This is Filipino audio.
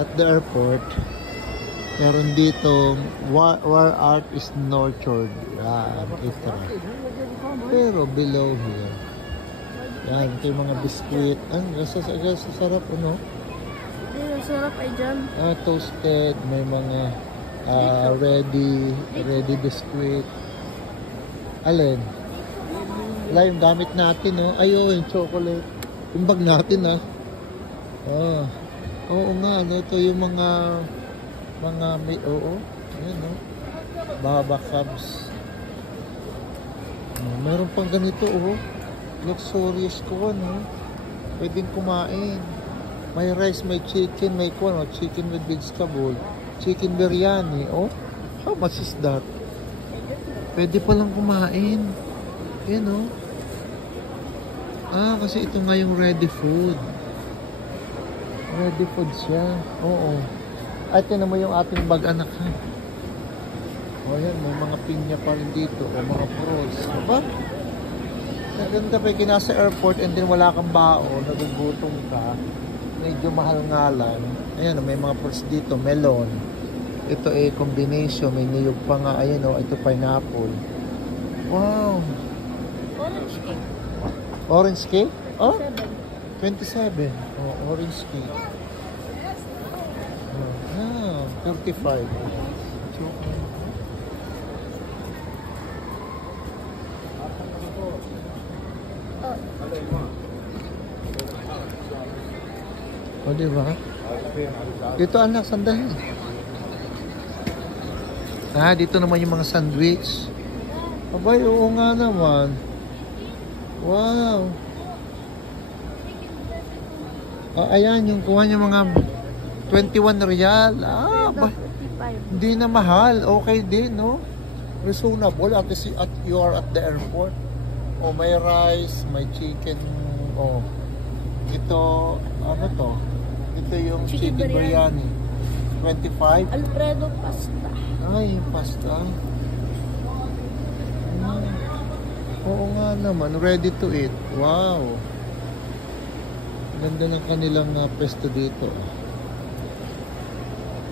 at the airport. Meron dito, where art is nurtured. Yan, ito. Pero below here. Yan, ito yung mga biskuit. Sarap, ano? Ang sarap ay dyan. Toasted, may mga ready biscuit. Alin? Wala yung gamit natin, no? Ayun, yung chocolate. Yung bag natin, Oo nga, ano? Ito yung mga may, ayan, no? Baba Cubs. Meron pang ganito, luxurious ko, no? Pwedeng kumain. May rice, may chicken, may chicken with vegetable, chicken biryani, how much is that? Pwede palang kumain. Yan, kasi ito nga yung ready food. Ready food siya. Oo. Ay, tinan mo yung ating bag, anak, ha? Yan, may mga pinya pa rin dito, mga pros. Diba? Naganda pa yung nasa airport and then wala kang baon, nagugutom ka. Medyo mahal nga lang. Ayan, may mga fruits dito. Melon. Ito combination. May niyog pa nga. Ayan, ito pineapple. Wow. Orange cake. Orange cake? 27. Orange cake. 35. Diba? Dito, anak, sandali. Dito naman yung mga sandwich. Abay, oo nga naman. Wow. Ayan, yung kuha niya mga 21 real. Hindi na mahal. Okay din, no? Reasonable at you are at the airport. May rice, may chicken. Ito, ano to? Ito yung chicken biryani. 25? Alfredo pasta. Ay, pasta. Oo nga naman, ready to eat. Wow. Ganda ng kanilang pesto dito.